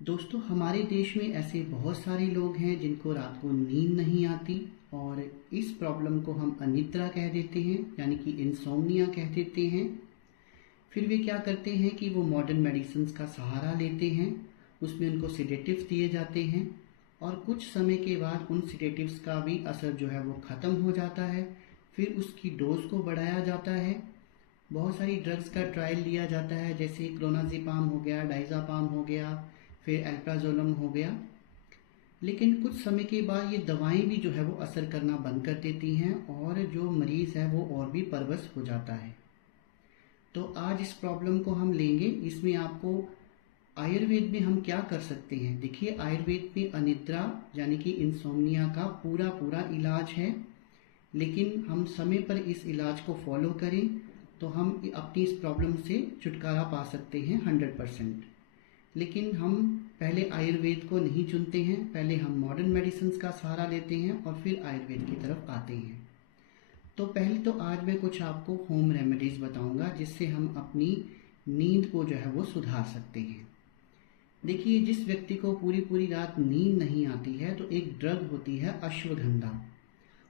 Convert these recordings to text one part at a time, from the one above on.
दोस्तों, हमारे देश में ऐसे बहुत सारे लोग हैं जिनको रात को नींद नहीं आती और इस प्रॉब्लम को हम अनिद्रा कह देते हैं, यानी कि इंसोम्निया कह देते हैं। फिर वे क्या करते हैं कि वो मॉडर्न मेडिसिन्स का सहारा लेते हैं, उसमें उनको सिडेटिव्स दिए जाते हैं और कुछ समय के बाद उन सिडेटिव्स का भी असर जो है वो ख़त्म हो जाता है। फिर उसकी डोज को बढ़ाया जाता है। बहुत सारी ड्रग्स का ट्रायल लिया जाता है, जैसे क्लोनाजिपाम हो गया, डाइज़ापाम हो गया, फिर एल्प्राजोलम हो गया। लेकिन कुछ समय के बाद ये दवाएं भी जो है वो असर करना बंद कर देती हैं और जो मरीज़ है वो और भी परवश हो जाता है। तो आज इस प्रॉब्लम को हम लेंगे। इसमें आपको आयुर्वेद में हम क्या कर सकते हैं। देखिए, आयुर्वेद में अनिद्रा यानी कि इंसोम्निया का पूरा पूरा इलाज है, लेकिन हम समय पर इस इलाज को फॉलो करें तो हम अपनी इस प्रॉब्लम से छुटकारा पा सकते हैं 100%। लेकिन हम पहले आयुर्वेद को नहीं चुनते हैं, पहले हम मॉडर्न मेडिसिन का सहारा लेते हैं और फिर आयुर्वेद की तरफ आते हैं। तो पहले तो आज मैं कुछ आपको होम रेमेडीज़ बताऊंगा जिससे हम अपनी नींद को जो है वो सुधार सकते हैं। देखिए, जिस व्यक्ति को पूरी पूरी रात नींद नहीं आती है तो एक ड्रग होती है अश्वगंधा।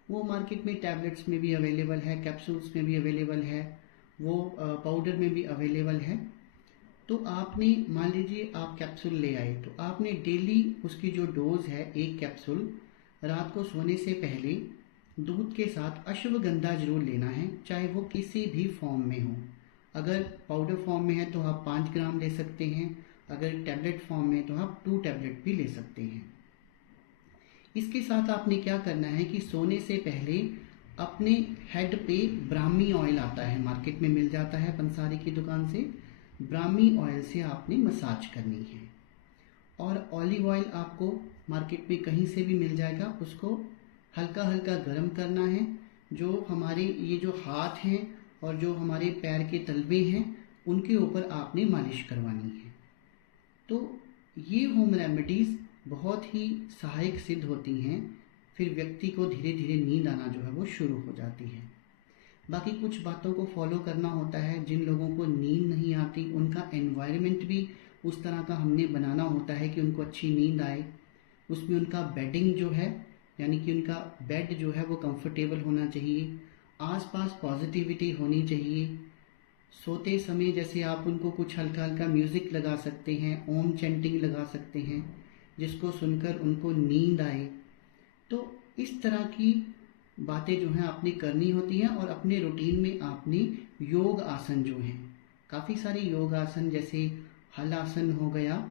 वो मार्केट में टैबलेट्स में भी अवेलेबल है, कैप्सूल्स में भी अवेलेबल है, वो पाउडर में भी अवेलेबल है। तो आपने मान लीजिए आप कैप्सूल ले आए, तो आपने डेली उसकी जो डोज है, एक कैप्सूल रात को सोने से पहले दूध के साथ अश्वगंधा जरूर लेना है, चाहे वो किसी भी फॉर्म में हो। अगर पाउडर फॉर्म में है तो आप 5 ग्राम ले सकते हैं, अगर टैबलेट फॉर्म में है तो आप 2 टैबलेट भी ले सकते हैं। इसके साथ आपने क्या करना है कि सोने से पहले अपने हेड पे ब्राह्मी ऑयल आता है, मार्केट में मिल जाता है पंसारी की दुकान से। ब्राह्मी ऑयल से आपने मसाज करनी है और ऑलिव ऑयल आपको मार्केट में कहीं से भी मिल जाएगा, उसको हल्का हल्का गर्म करना है। जो हमारे ये जो हाथ हैं और जो हमारे पैर के तलवे हैं उनके ऊपर आपने मालिश करवानी है। तो ये होम रेमेडीज़ बहुत ही सहायक सिद्ध होती हैं। फिर व्यक्ति को धीरे धीरे नींद आना जो है वो शुरू हो जाती है। बाकी कुछ बातों को फॉलो करना होता है। जिन लोगों को नींद नहीं आती उनका एनवायरनमेंट भी उस तरह का हमने बनाना होता है कि उनको अच्छी नींद आए। उसमें उनका बेडिंग जो है, यानी कि उनका बेड जो है वो कंफर्टेबल होना चाहिए, आसपास पॉजिटिविटी होनी चाहिए। सोते समय जैसे आप उनको कुछ हल्का हल्का म्यूज़िक लगा सकते हैं, ओम चैंटिंग लगा सकते हैं, जिसको सुनकर उनको नींद आए। तो इस तरह की बातें जो हैं आपने करनी होती हैं और अपने रूटीन में आपने योग आसन जो हैं, काफ़ी सारे योग आसन जैसे हल आसन हो गया,